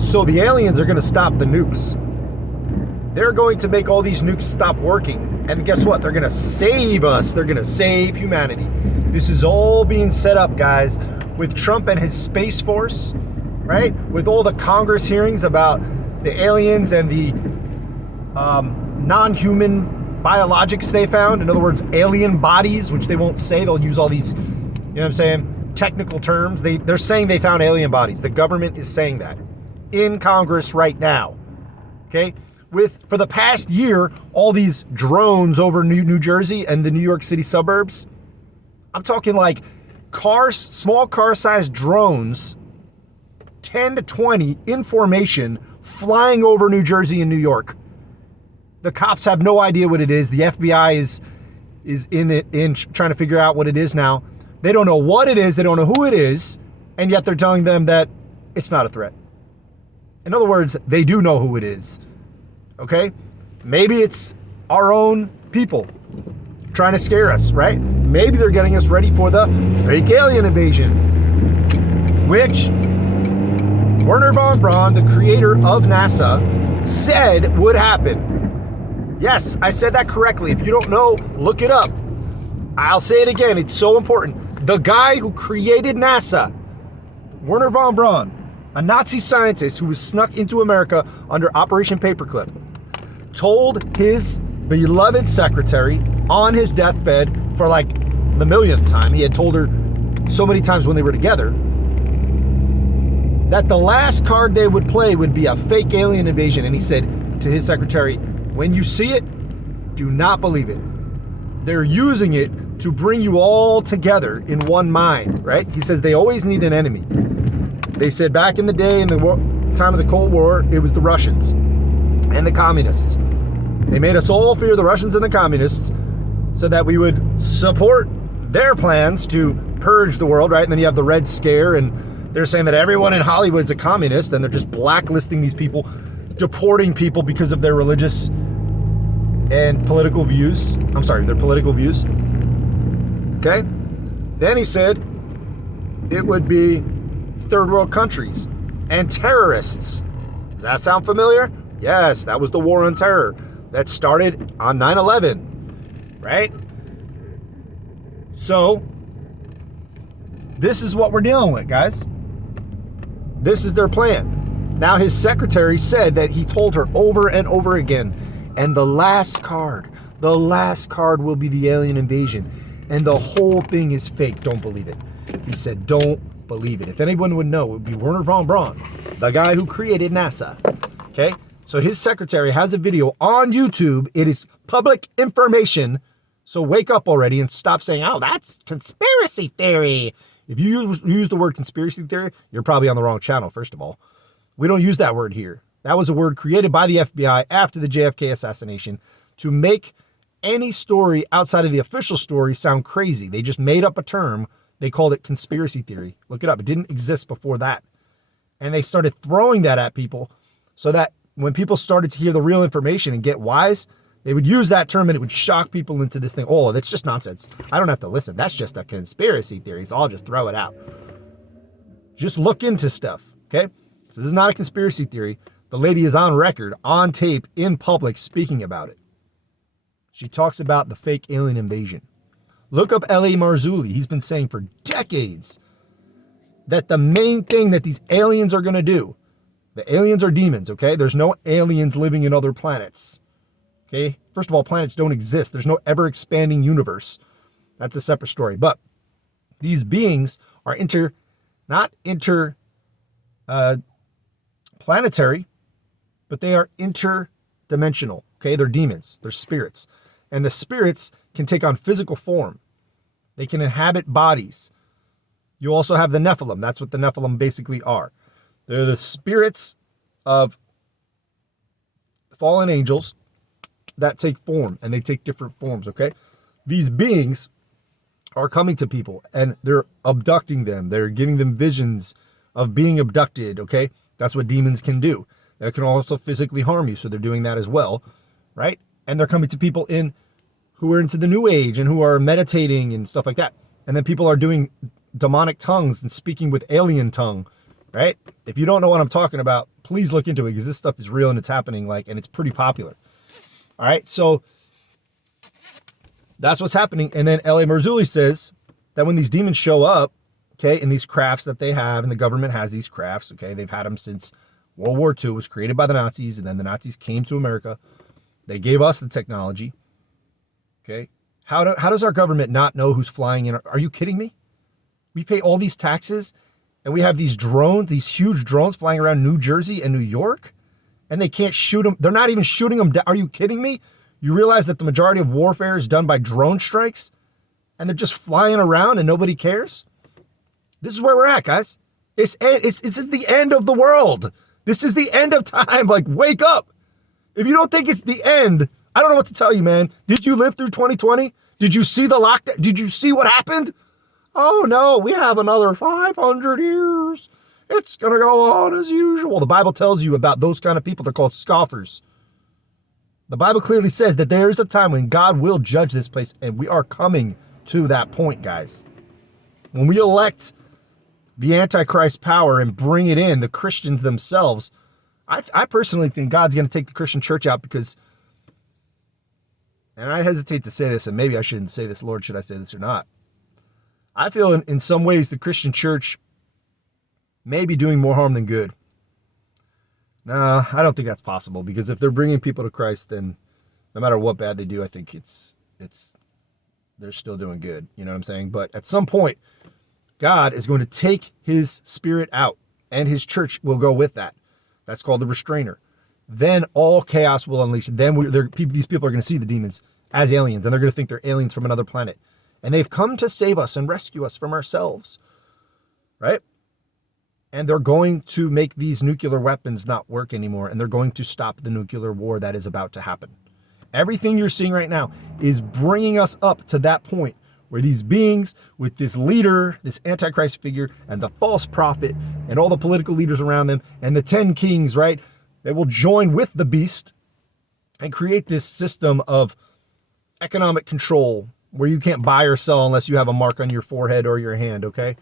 So the aliens are going to stop the nukes. They're going to make all these nukes stop working. And guess what? They're going to save us. They're going to save humanity. This is all being set up, guys, with Trump and his Space Force, right? With all the Congress hearings about the aliens and the non-human biologics they found. In other words, alien bodies, which they won't say. They'll use all these, you know what I'm saying, technical terms. They're saying they found alien bodies. The government is saying that in Congress right now, okay? For the past year, all these drones over New Jersey and the New York City suburbs, I'm talking like small car-sized drones, 10 to 20 in formation, flying over New Jersey and New York. The cops have no idea what it is. The FBI is in trying to figure out what it is now. They don't know what it is. They don't know who it is. And yet they're telling them that it's not a threat. In other words, they do know who it is. Okay? Maybe it's our own people trying to scare us, right? Maybe they're getting us ready for the fake alien invasion, which Wernher von Braun, the creator of NASA, said would happen. Yes, I said that correctly. If you don't know, look it up. I'll say it again. It's so important. The guy who created NASA, Wernher von Braun, a Nazi scientist who was snuck into America under Operation Paperclip, told his beloved secretary on his deathbed for like the millionth time, he had told her so many times when they were together, that the last card they would play would be a fake alien invasion. And he said to his secretary, when you see it, do not believe it. They're using it to bring you all together in one mind, right? He says they always need an enemy. They said back in the day, in the time of the Cold War, it was the Russians and the communists. They made us all fear the Russians and the communists so that we would support their plans to purge the world, right? And then you have the Red Scare, and they're saying that everyone in Hollywood's a communist, and they're just blacklisting these people, deporting people because of their religious and political views. I'm sorry, their political views. Okay? Then he said it would be third world countries and terrorists. Does that sound familiar? Yes, that was the war on terror that started on 9/11, right? So, this is what we're dealing with, guys. This is their plan. Now, his secretary said that he told her over and over again, and the last card will be the alien invasion, and the whole thing is fake. Don't believe it. He said, don't believe it. If anyone would know, it would be Wernher von Braun, the guy who created NASA. Okay? So his secretary has a video on YouTube. It is public information. So wake up already and stop saying, oh, that's conspiracy theory. If you use the word conspiracy theory, you're probably on the wrong channel, first of all. We don't use that word here. That was a word created by the FBI after the JFK assassination to make any story outside of the official story sound crazy. They just made up a term. They called it conspiracy theory. Look it up. It didn't exist before that. And they started throwing that at people so that when people started to hear the real information and get wise, they would use that term and it would shock people into this thing. Oh, that's just nonsense. I don't have to listen. That's just a conspiracy theory. So I'll just throw it out. Just look into stuff, okay? So this is not a conspiracy theory. The lady is on record, on tape, in public, speaking about it. She talks about the fake alien invasion. Look up L.A. Marzulli. He's been saying for decades that the main thing that these aliens are going to do, the aliens are demons, okay? There's no aliens living in other planets, okay? First of all, planets don't exist. There's no ever-expanding universe. That's a separate story. But these beings are not interplanetary, but they are interdimensional, okay? They're demons. They're spirits. And the spirits can take on physical form. They can inhabit bodies. You also have the Nephilim. That's what the Nephilim basically are. They're the spirits of fallen angels that take form, and they take different forms, okay? These beings are coming to people, and they're abducting them. They're giving them visions of being abducted, okay? That's what demons can do. They can also physically harm you, so they're doing that as well, right? And they're coming to people who are into the New Age and who are meditating and stuff like that. And then people are doing demonic tongues and speaking with alien tongue, right? If you don't know what I'm talking about, please look into it because this stuff is real and it's happening, like, and it's pretty popular. All right, so that's what's happening. And then L.A. Marzulli says that when these demons show up, okay, in these crafts that they have, and the government has these crafts, okay, they've had them since World War II. It was created by the Nazis, and then the Nazis came to America. They gave us the technology, okay? How does our government not know who's flying in? Are you kidding me? We pay all these taxes, and we have these drones, these huge drones flying around New Jersey and New York, and they can't shoot them. They're not even shooting them down. Are you kidding me? You realize that the majority of warfare is done by drone strikes, and they're just flying around and nobody cares? This is where we're at, guys. This is the end of the world. This is the end of time. Like, wake up. If you don't think it's the end, I don't know what to tell you, man. Did you live through 2020? Did you see the lockdown? Did you see what happened? Oh, no, we have another 500 years. It's going to go on as usual. The Bible tells you about those kind of people. They're called scoffers. The Bible clearly says that there is a time when God will judge this place, and we are coming to that point, guys. When we elect the Antichrist power and bring it in, the Christians themselves, I personally think God's going to take the Christian church out because, and I hesitate to say this, and maybe I shouldn't say this, Lord, should I say this or not? I feel in some ways the Christian church may be doing more harm than good. No, I don't think that's possible, because if they're bringing people to Christ, then no matter what bad they do, I think they're still doing good. You know what I'm saying? But at some point, God is going to take his spirit out, and his church will go with that. That's called the restrainer. Then all chaos will unleash. Then these people are going to see the demons as aliens, and they're going to think they're aliens from another planet. And they've come to save us and rescue us from ourselves, right? And they're going to make these nuclear weapons not work anymore, and they're going to stop the nuclear war that is about to happen. Everything you're seeing right now is bringing us up to that point where these beings with this leader, this Antichrist figure, and the false prophet, and all the political leaders around them, and the 10 kings, right? They will join with the beast and create this system of economic control where you can't buy or sell unless you have a mark on your forehead or your hand, okay?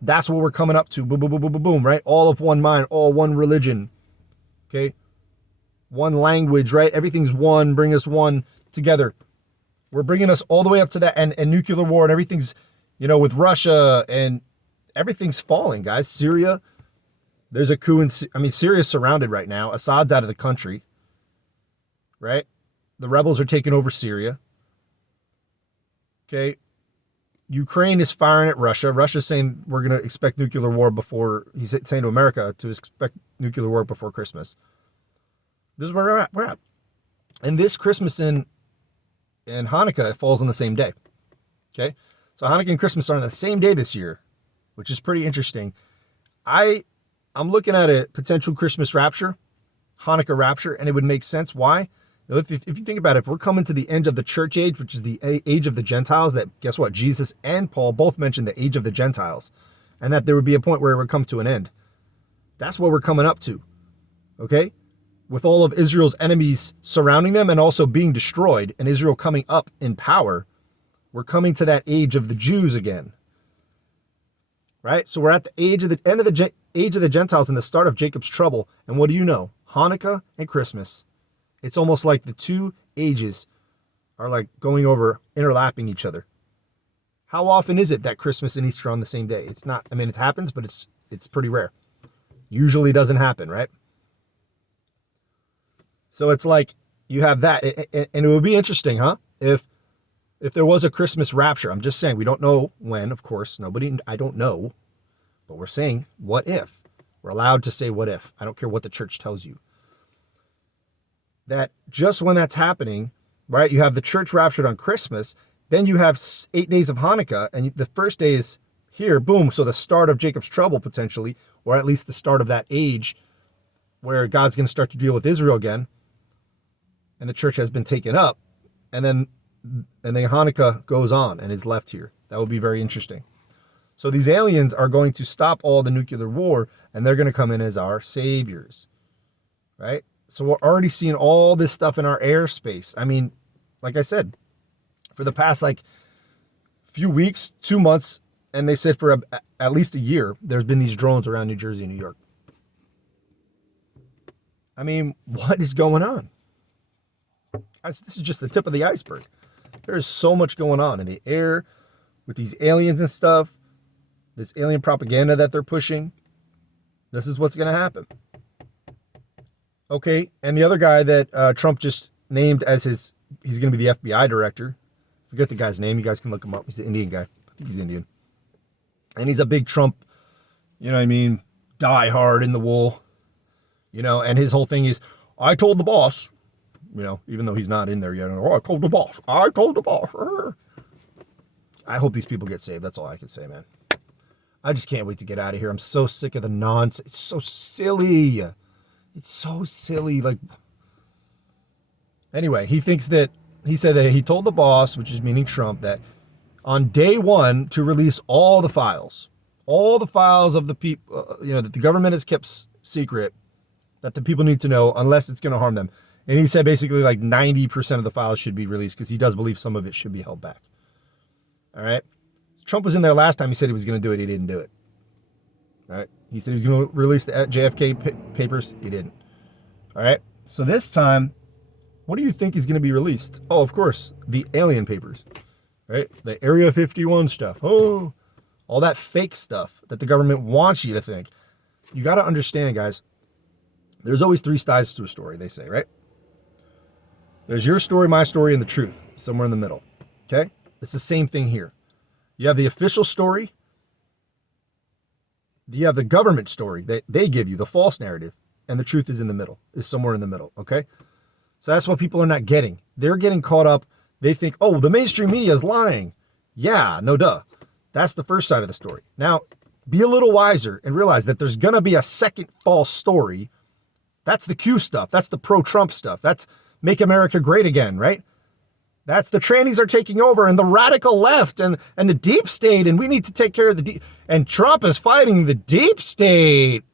That's what we're coming up to. Boom, boom, boom, boom, boom, boom, right? All of one mind, all one religion, okay? One language, right? Everything's one, bring us one together. We're bringing us all the way up to that, and nuclear war, and everything's, with Russia, and everything's falling, guys. Syria, there's a coup Syria's surrounded right now. Assad's out of the country, right? The rebels are taking over Syria. Okay. Ukraine is firing at Russia. Russia's saying we're going to expect nuclear war before, he's saying to America to expect nuclear war before Christmas. This is where we're at. And this Christmas and Hanukkah, it falls on the same day. Okay. So Hanukkah and Christmas are on the same day this year, which is pretty interesting. I'm looking at a potential Christmas rapture, Hanukkah rapture, and it would make sense. Why? If you think about it, if we're coming to the end of the church age, which is the age of the Gentiles, that, guess what? Jesus and Paul both mentioned the age of the Gentiles, and that there would be a point where it would come to an end. That's what we're coming up to. Okay? With all of Israel's enemies surrounding them and also being destroyed, and Israel coming up in power, we're coming to that age of the Jews again. Right? So we're at the end of the age of the Gentiles and the start of Jacob's trouble. And what do you know? Hanukkah and Christmas. It's almost like the two ages are like going over, interlapping each other. How often is it that Christmas and Easter are on the same day? It's not, it happens, but it's pretty rare. Usually doesn't happen, right? So it's like you have that, and it would be interesting, huh? If there was a Christmas rapture. I'm just saying, we don't know when, of course. I don't know, but we're saying, what if? We're allowed to say what if. I don't care what the church tells you. That just when that's happening, right, you have the church raptured on Christmas, then you have 8 days of Hanukkah, and the first day is here, boom, so the start of Jacob's trouble potentially, or at least the start of that age where God's going to start to deal with Israel again, and the church has been taken up, and then Hanukkah goes on and is left here. That would be very interesting. So these aliens are going to stop all the nuclear war, and they're going to come in as our saviors, right? So we're already seeing all this stuff in our airspace. Like I said, for the past few weeks, 2 months, and they said for at least a year, there's been these drones around New Jersey and New York. I mean, what is going on? Guys, this is just the tip of the iceberg. There is so much going on in the air with these aliens and stuff, this alien propaganda that they're pushing. This is what's going to happen. Okay, and the other guy that Trump just named as he's going to be the FBI director. Forget the guy's name. You guys can look him up. He's an Indian guy. I think he's Indian. And he's a big Trump, you know what I mean, die hard in the wool. You know, and his whole thing is, I told the boss, you know, even though he's not in there yet. Oh, I told the boss. I told the boss. I hope these people get saved. That's all I can say, man. I just can't wait to get out of here. I'm so sick of the nonsense. It's so silly. It's so silly. Like, anyway, he said that he told the boss, which is meaning Trump, that on day one to release all the files of the people, you know, that the government has kept secret, that the people need to know unless it's going to harm them. And he said basically like 90% of the files should be released because he does believe some of it should be held back. All right. Trump was in there last time. He said he was going to do it. He didn't do it. All right. He said he was going to release the JFK papers. He didn't. All right. So this time, what do you think is going to be released? Oh, of course, the alien papers, right? The Area 51 stuff. Oh, all that fake stuff that the government wants you to think. You got to understand, guys, there's always three sides to a story, they say, right? There's your story, my story, and the truth, somewhere in the middle, okay? It's the same thing here. You have the official story. You have the government story that they give you, the false narrative, and the truth is in the middle, is somewhere in the middle, okay? So that's what people are not getting. They're getting caught up. They think, oh, the mainstream media is lying. Yeah, no duh. That's the first side of the story. Now, be a little wiser and realize that there's going to be a second false story. That's the Q stuff. That's the pro-Trump stuff. That's make America great again, right? That's the trannies are taking over and the radical left and the deep state, and we need to take care of the deep. And Trump is fighting the deep state.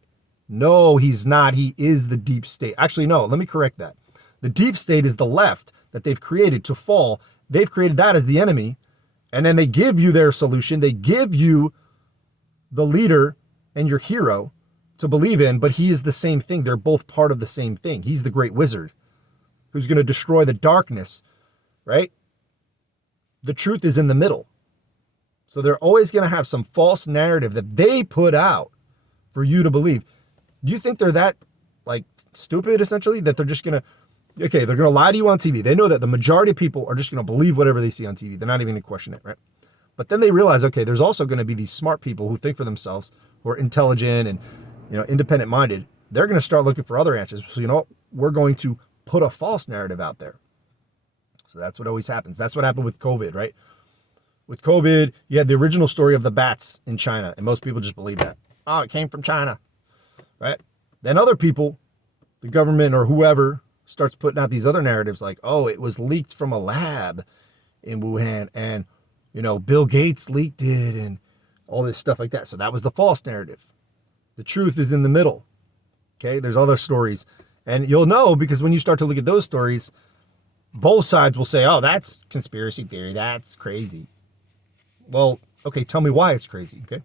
No, he's not. He is the deep state. Actually, no, let me correct that. The deep state is the left that they've created to fall. They've created that as the enemy. And then they give you their solution. They give you the leader and your hero to believe in, but he is the same thing. They're both part of the same thing. He's the great wizard who's going to destroy the darkness, right? The truth is in the middle. So they're always going to have some false narrative that they put out for you to believe. Do you think they're that, like, stupid, essentially, that they're just going to, okay, they're going to lie to you on TV. They know that the majority of people are just going to believe whatever they see on TV. They're not even going to question it, right? But then they realize, okay, there's also going to be these smart people who think for themselves, who are intelligent and, you know, independent-minded. They're going to start looking for other answers. So, you know, we're going to put a false narrative out there. So that's what always happens. That's what happened with COVID, right? With COVID, you had the original story of the bats in China, and most people just believe that. Oh, it came from China, right? Then other people, the government or whoever, starts putting out these other narratives like, oh, it was leaked from a lab in Wuhan, and, you know, Bill Gates leaked it, and all this stuff like that. So that was the false narrative. The truth is in the middle, okay? There's other stories, and you'll know because when you start to look at those stories, both sides will say, oh, that's conspiracy theory, that's crazy. Well, okay, tell me why it's crazy, okay?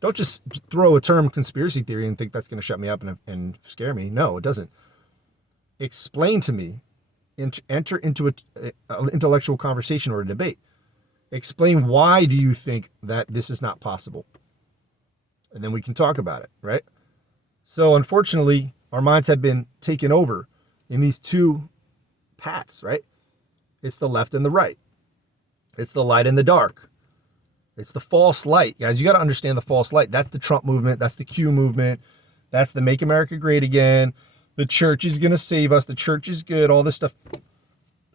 Don't just throw a term conspiracy theory and think that's going to shut me up and scare me. No, it doesn't. Explain to me, enter into an intellectual conversation or a debate. Explain why do you think that this is not possible? And then we can talk about it, right? So unfortunately, our minds have been taken over in these two paths, right? It's the left and the right. It's the light and the dark. It's the false light. Guys, you got to understand the false light. That's the Trump movement. That's the Q movement. That's the Make America Great Again. The church is going to save us. The church is good. All this stuff.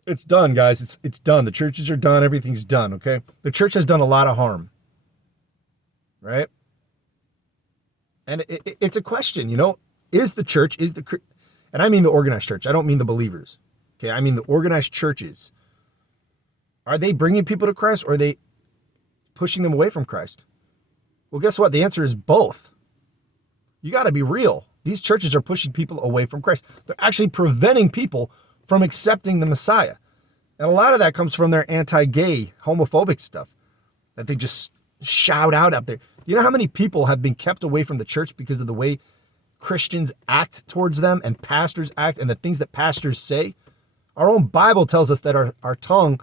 It's done, guys. It's done. The churches are done. Everything's done, okay? The church has done a lot of harm, right? And it's a question, you know, is the church, and I mean the organized church. I don't mean the believers, okay? I mean the organized churches. Are they bringing people to Christ, or are they pushing them away from Christ? Well, guess what? The answer is both. You got to be real. These churches are pushing people away from Christ. They're actually preventing people from accepting the Messiah. And a lot of that comes from their anti-gay, homophobic stuff that they just shout out there. You know how many people have been kept away from the church because of the way Christians act towards them and pastors act and the things that pastors say. Our own Bible tells us that our tongue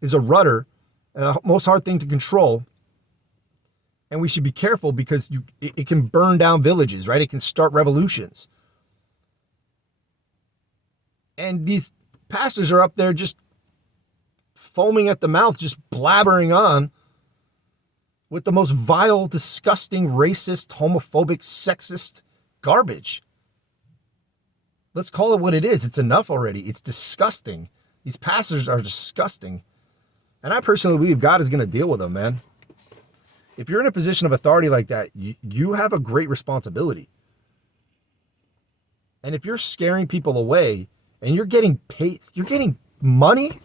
is a rudder, the most hard thing to control. And we should be careful because it can burn down villages, right? It can start revolutions. And these pastors are up there just foaming at the mouth, just blabbering on with the most vile, disgusting, racist, homophobic, sexist garbage. Let's call it what it is. It's enough already. It's disgusting. These pastors are disgusting. And I personally believe God is going to deal with them, man. If you're in a position of authority like that, you have a great responsibility. And if you're scaring people away and you're getting paid, you're getting money,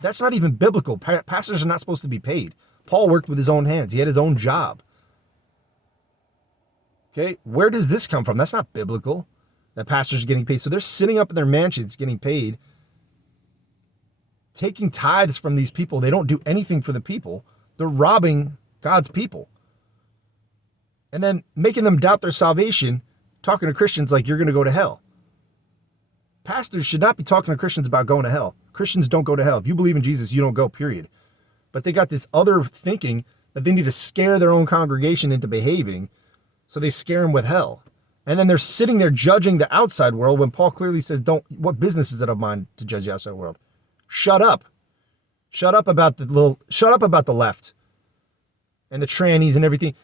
that's not even biblical. Pastors are not supposed to be paid. Paul worked with his own hands. He had his own job. Okay, where does this come from? That's not biblical, that pastors are getting paid. So they're sitting up in their mansions getting paid, taking tithes from these people. They don't do anything for the people. They're robbing God's people. And then making them doubt their salvation, talking to Christians like you're going to go to hell. Pastors should not be talking to Christians about going to hell. Christians don't go to hell. If you believe in Jesus, you don't go, period. But they got this other thinking that they need to scare their own congregation into behaving, so they scare them with hell. And then they're sitting there judging the outside world when Paul clearly says, what business is it of mine to judge the outside world? Shut up. Shut up about the left and the trannies and everything.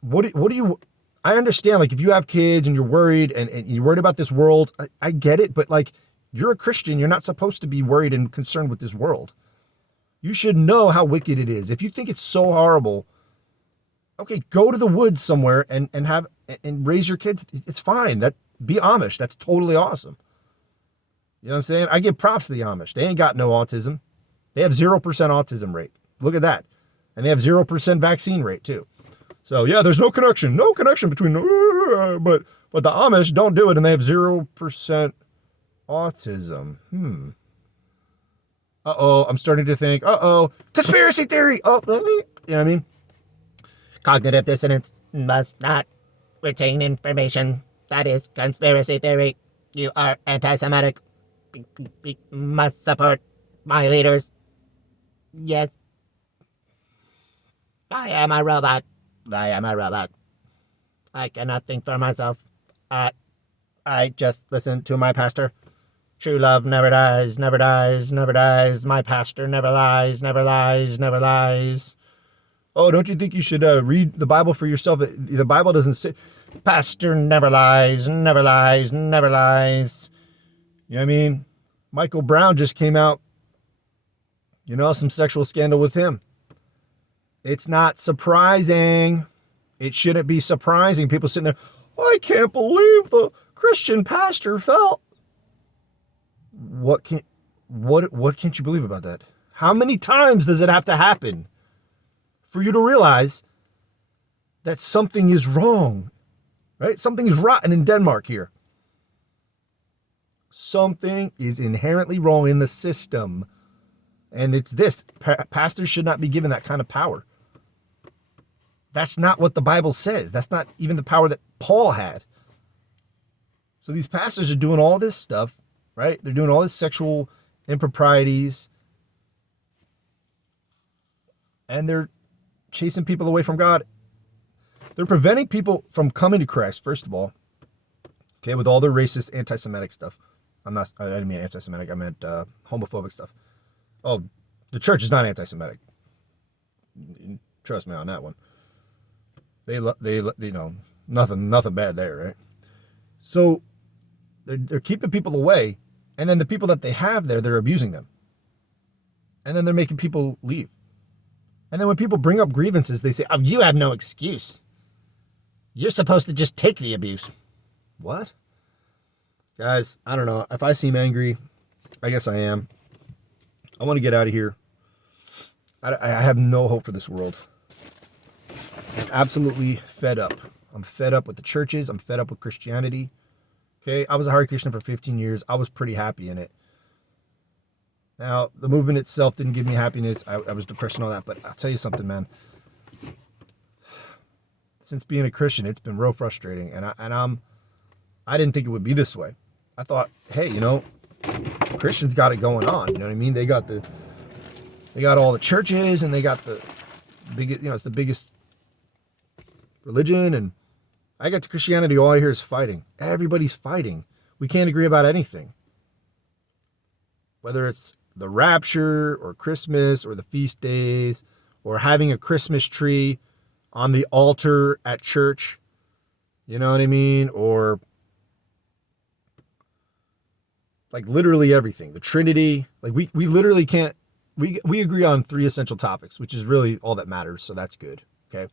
What do you, I understand, like, if you have kids and you're worried and you're worried about this world, I get it, but like, you're a Christian, you're not supposed to be worried and concerned with this world. You should know how wicked it is. If you think it's so horrible, okay, go to the woods somewhere and raise your kids. It's fine. Be Amish. That's totally awesome. You know what I'm saying? I give props to the Amish. They ain't got no autism. They have 0% autism rate. Look at that. And they have 0% vaccine rate too. So yeah, there's no connection between, but the Amish don't do it and they have 0% autism. I'm starting to think, conspiracy theory. You know what I mean? Cognitive dissonance must not retain information. That is conspiracy theory. You are anti-Semitic. Must support my leaders. Yes. I am a robot. I cannot think for myself. I just listen to my pastor. True love never dies, never dies, never dies. My pastor never lies, never lies, never lies. Oh, don't you think you should read the Bible for yourself? The Bible doesn't say, pastor never lies, never lies, never lies. You know what I mean? Michael Brown just came out, some sexual scandal with him. It's not surprising. It shouldn't be surprising. People sitting there, I can't believe the Christian pastor fell. What can't you believe about that? How many times does it have to happen for you to realize that something is wrong, right? Something is rotten in Denmark here. Something is inherently wrong in the system. And it's this. Pastors should not be given that kind of power. That's not what the Bible says. That's not even the power that Paul had. So these pastors are doing all this stuff, right? They're doing all this sexual improprieties. And they're chasing people away from God. They're preventing people from coming to Christ, first of all. Okay, with all their racist, anti-Semitic stuff. I didn't mean anti-Semitic, I meant homophobic stuff. Oh, the church is not anti-Semitic. Trust me on that one. They nothing bad there, right? So they're keeping people away, and then the people that they have there, they're abusing them. And then they're making people leave. And then when people bring up grievances, they say, oh, you have no excuse. You're supposed to just take the abuse. What? Guys, I don't know. If I seem angry, I guess I am. I want to get out of here. I have no hope for this world. I'm absolutely fed up. I'm fed up with the churches. I'm fed up with Christianity. Okay, I was a Hare Krishna for 15 years. I was pretty happy in it. Now, the movement itself didn't give me happiness. I was depressed and all that. But I'll tell you something, man. since being a Christian, it's been real frustrating. I didn't think it would be this way. I thought, hey, Christians got it going on. You know what I mean? They got all the churches, and they got the biggest, it's the biggest religion. And I got to Christianity, all I hear is fighting. Everybody's fighting. We can't agree about anything. Whether it's the rapture or Christmas or the feast days or having a Christmas tree on the altar at church, you know what I mean? Or like literally everything. The Trinity, like we literally can't, we agree on 3 essential topics, which is really all that matters. So that's good. Okay.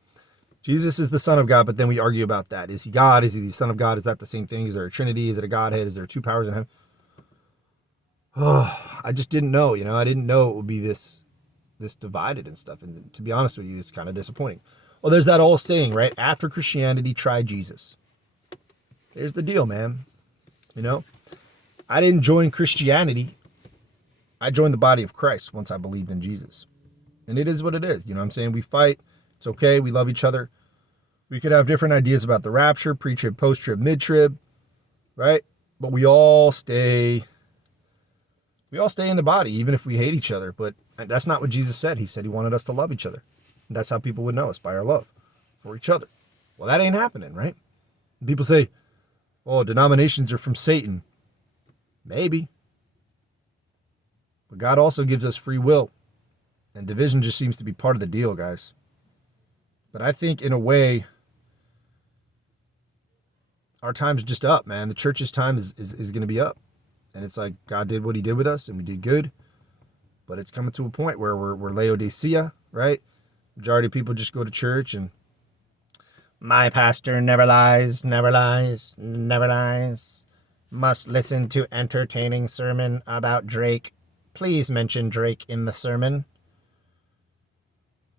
Jesus is the Son of God, but then we argue about that. Is he God? Is he the Son of God? Is that the same thing? Is there a Trinity? Is it a Godhead? Is there 2 powers in him? Oh, I just didn't know, I didn't know it would be this divided and stuff. And to be honest with you, it's kind of disappointing. Well, there's that old saying, right? After Christianity, try Jesus. Here's the deal, man. I didn't join Christianity. I joined the body of Christ once I believed in Jesus. And it is what it is. You know what I'm saying? We fight. It's okay. We love each other. We could have different ideas about the rapture, pre-trib, post-trib, mid-trib, right? But we all stay in the body, even if we hate each other. But that's not what Jesus said. He said he wanted us to love each other. And that's how people would know us, by our love for each other. Well, that ain't happening, right? And people say, oh, denominations are from Satan. Maybe. But God also gives us free will. And division just seems to be part of the deal, guys. But I think in a way, our time's just up, man. The church's time is going to be up. And it's like God did what he did with us, and we did good. But it's coming to a point where we're Laodicea, right? Majority of people just go to church and my pastor never lies, never lies, never lies. Must listen to entertaining sermon about Drake. Please mention Drake in the sermon.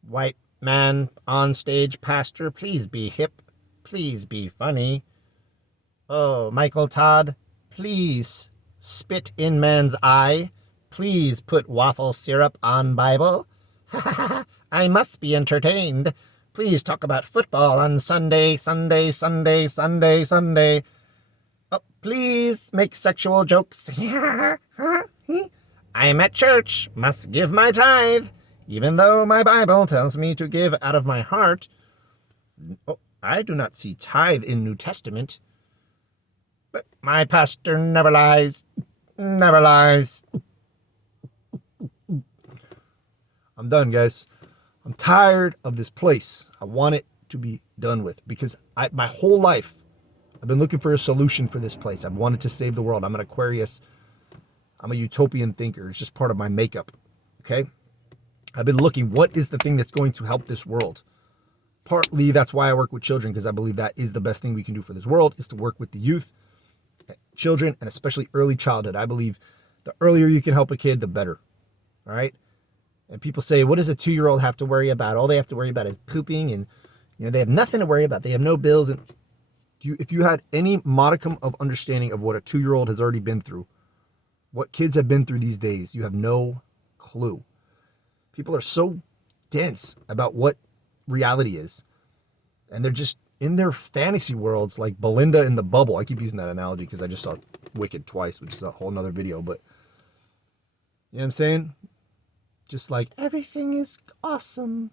White man on stage pastor, please be hip. Please be funny. Oh, Michael Todd, please spit in man's eye. Please put waffle syrup on Bible. I must be entertained. Please talk about football on Sunday, Sunday, Sunday, Sunday, Sunday. Oh, please make sexual jokes. I'm at church, must give my tithe, even though my Bible tells me to give out of my heart. Oh, I do not see tithe in New Testament. But my pastor never lies, never lies. I'm done, guys. I'm tired of this place. I want it to be done with because my whole life, I've been looking for a solution for this place. I've wanted to save the world. I'm an Aquarius. I'm a utopian thinker. It's just part of my makeup, okay? I've been looking, what is the thing that's going to help this world? Partly that's why I work with children, because I believe that is the best thing we can do for this world, is to work with the youth, children, and especially early childhood. I believe the earlier you can help a kid, the better, all right? And people say, what does a 2-year-old have to worry about? All they have to worry about is pooping, and they have nothing to worry about. They have no bills. And if you had any modicum of understanding of what a 2-year-old has already been through, what kids have been through these days, you have no clue. People are so dense about what reality is. And they're just in their fantasy worlds like Belinda in the bubble. I keep using that analogy because I just saw Wicked twice, which is a whole nother video. But you know what I'm saying? Just like, everything is awesome.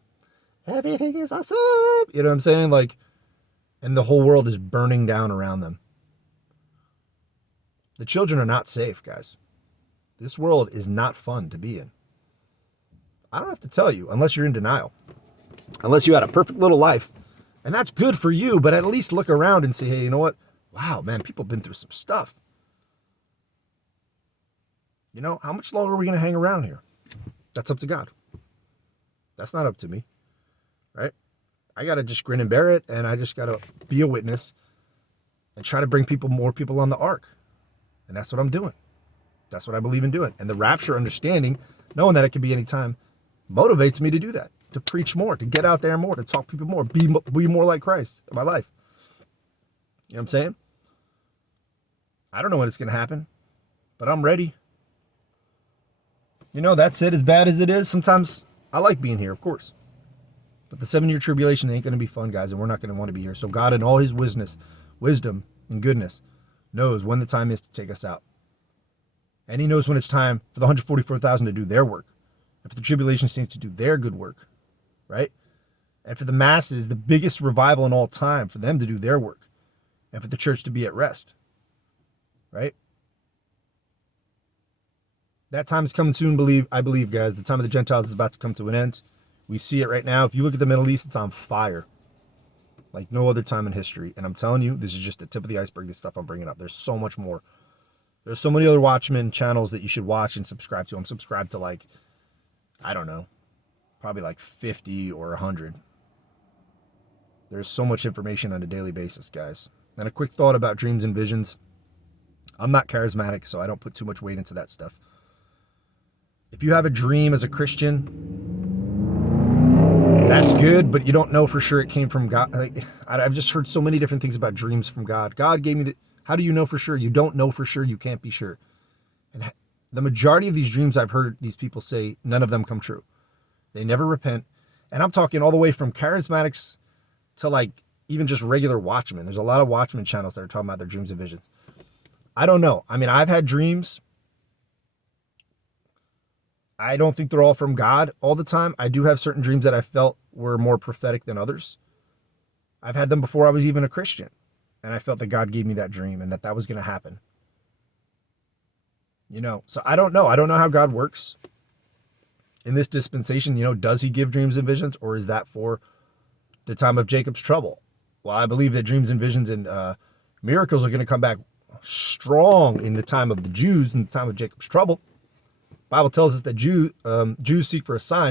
Everything is awesome. You know what I'm saying? Like, and the whole world is burning down around them. The children are not safe, guys. This world is not fun to be in. I don't have to tell you, unless you're in denial. Unless you had a perfect little life. And that's good for you, but at least look around and say, hey, you know what? Wow, man, people have been through some stuff. How much longer are we going to hang around here? That's up to God. That's not up to me, right? I got to just grin and bear it, and I just got to be a witness and try to bring more people on the ark. And that's what I'm doing. That's what I believe in doing. And the rapture understanding, knowing that it can be any time, motivates me to do that, to preach more, to get out there more, to talk to people more, be more like Christ in my life. You know what I'm saying? I don't know when it's going to happen, but I'm ready. That's it, as bad as it is. Sometimes I like being here, of course. But the 7-year tribulation ain't going to be fun, guys, and we're not going to want to be here. So God, in all his wisdom and goodness, knows when the time is to take us out. And he knows when it's time for the 144,000 to do their work, and for the tribulation saints to do their good work, right? And for the masses, the biggest revival in all time, for them to do their work, and for the church to be at rest, right? That time is coming soon, I believe, guys. The time of the Gentiles is about to come to an end. We see it right now. If you look at the Middle East, it's on fire like no other time in history. And I'm telling you, this is just the tip of the iceberg, this stuff I'm bringing up. There's so much more. There's so many other Watchmen channels that you should watch and subscribe to. I'm subscribed to like, I don't know, probably like 50 or 100. There's so much information on a daily basis, guys. And a quick thought about dreams and visions. I'm not charismatic, so I don't put too much weight into that stuff. If you have a dream as a Christian, that's good, but you don't know for sure it came from God. Like, I've just heard so many different things about dreams from God. God gave me the... How do you know for sure? You don't know for sure. You can't be sure. And the majority of these dreams I've heard these people say, none of them come true. They never repent. And I'm talking all the way from charismatics to like even just regular Watchmen. There's a lot of Watchmen channels that are talking about their dreams and visions. I don't know. I mean, I've had dreams. I don't think they're all from God all the time. I do have certain dreams that I felt were more prophetic than others. I've had them before I was even a Christian. And I felt that God gave me that dream and that was going to happen. You know, so I don't know. I don't know how God works in this dispensation. You know, does he give dreams and visions, or is that for the time of Jacob's trouble? Well, I believe that dreams and visions and miracles are going to come back strong in the time of the Jews, in the time of Jacob's trouble. The Bible tells us that Jews seek for a sign.